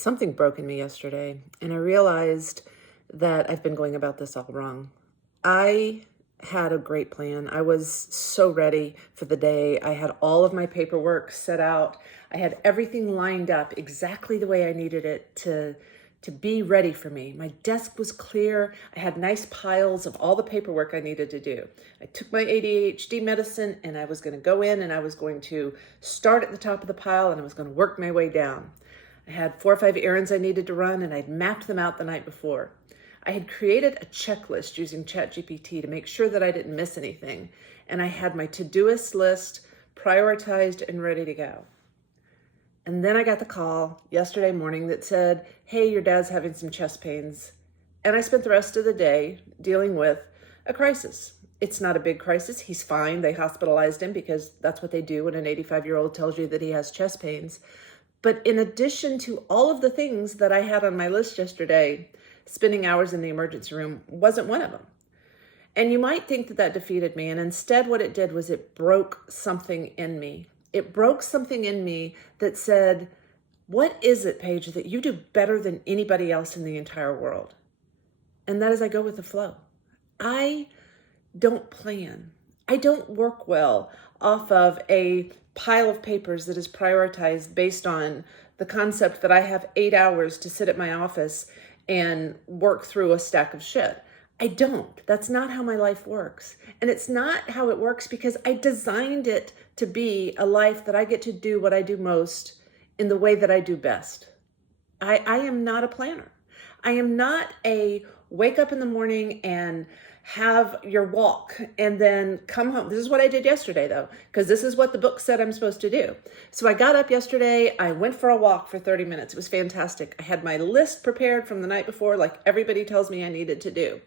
Something broke in me yesterday, and I realized that I've been going about this all wrong. I had a great plan. I was so ready for the day. I had all of my paperwork set out. I had everything lined up exactly the way I needed it to be ready for me. My desk was clear. I had nice piles of all the paperwork I needed to do. I took my ADHD medicine and I was going to go in and I was going to start at the top of the pile and I was going to work my way down. I had 4 or 5 errands I needed to run and I'd mapped them out the night before. I had created a checklist using ChatGPT to make sure that I didn't miss anything. And I had my to-doist list prioritized and ready to go. And then I got the call yesterday morning that said, hey, your dad's having some chest pains. And I spent the rest of the day dealing with a crisis. It's not a big crisis. He's fine. They hospitalized him because that's what they do when an 85-year-old tells you that he has chest pains. But in addition to all of the things that I had on my list yesterday, spending hours in the emergency room wasn't one of them. And you might think that that defeated me. And instead, what it did was it broke something in me. It broke something in me that said, what is it, Paige, that you do better than anybody else in the entire world? And that is I go with the flow. I don't plan. I don't work well off of a pile of papers that is prioritized based on the concept that I have 8 hours to sit at my office and work through a stack of shit. I don't. That's not how my life works. And it's not how it works because I designed it to be a life that I get to do what I do most in the way that I do best. I am not a planner. I am not a wake up in the morning and have your walk and then come home. This is what I did yesterday though, because this is what the book said I'm supposed to do. So I got up yesterday, I went for a walk for 30 minutes. It was fantastic. I had my list prepared from the night before, like everybody tells me I needed to do.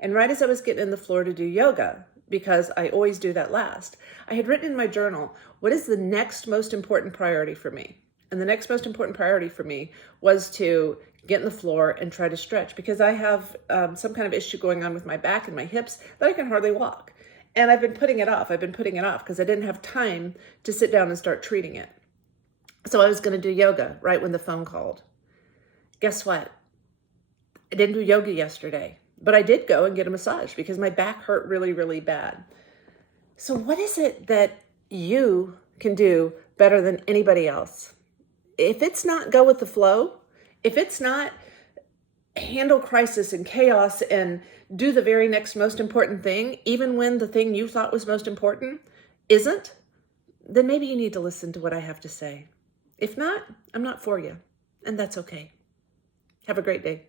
And right as I was getting in the floor to do yoga, because I always do that last, I had written in my journal, what is the next most important priority for me? And the next most important priority for me was to get in the floor and try to stretch because I have some kind of issue going on with my back and my hips that I can hardly walk. And I've been putting it off. Because I didn't have time to sit down and start treating it. So I was going to do yoga right when the phone called. Guess what? I didn't do yoga yesterday, but I did go and get a massage because my back hurt really, really bad. So what is it that you can do better than anybody else? If it's not go with the flow, if it's not handle crisis and chaos and do the very next most important thing, even when the thing you thought was most important isn't, then maybe you need to listen to what I have to say. If not, I'm not for you, and that's okay. Have a great day.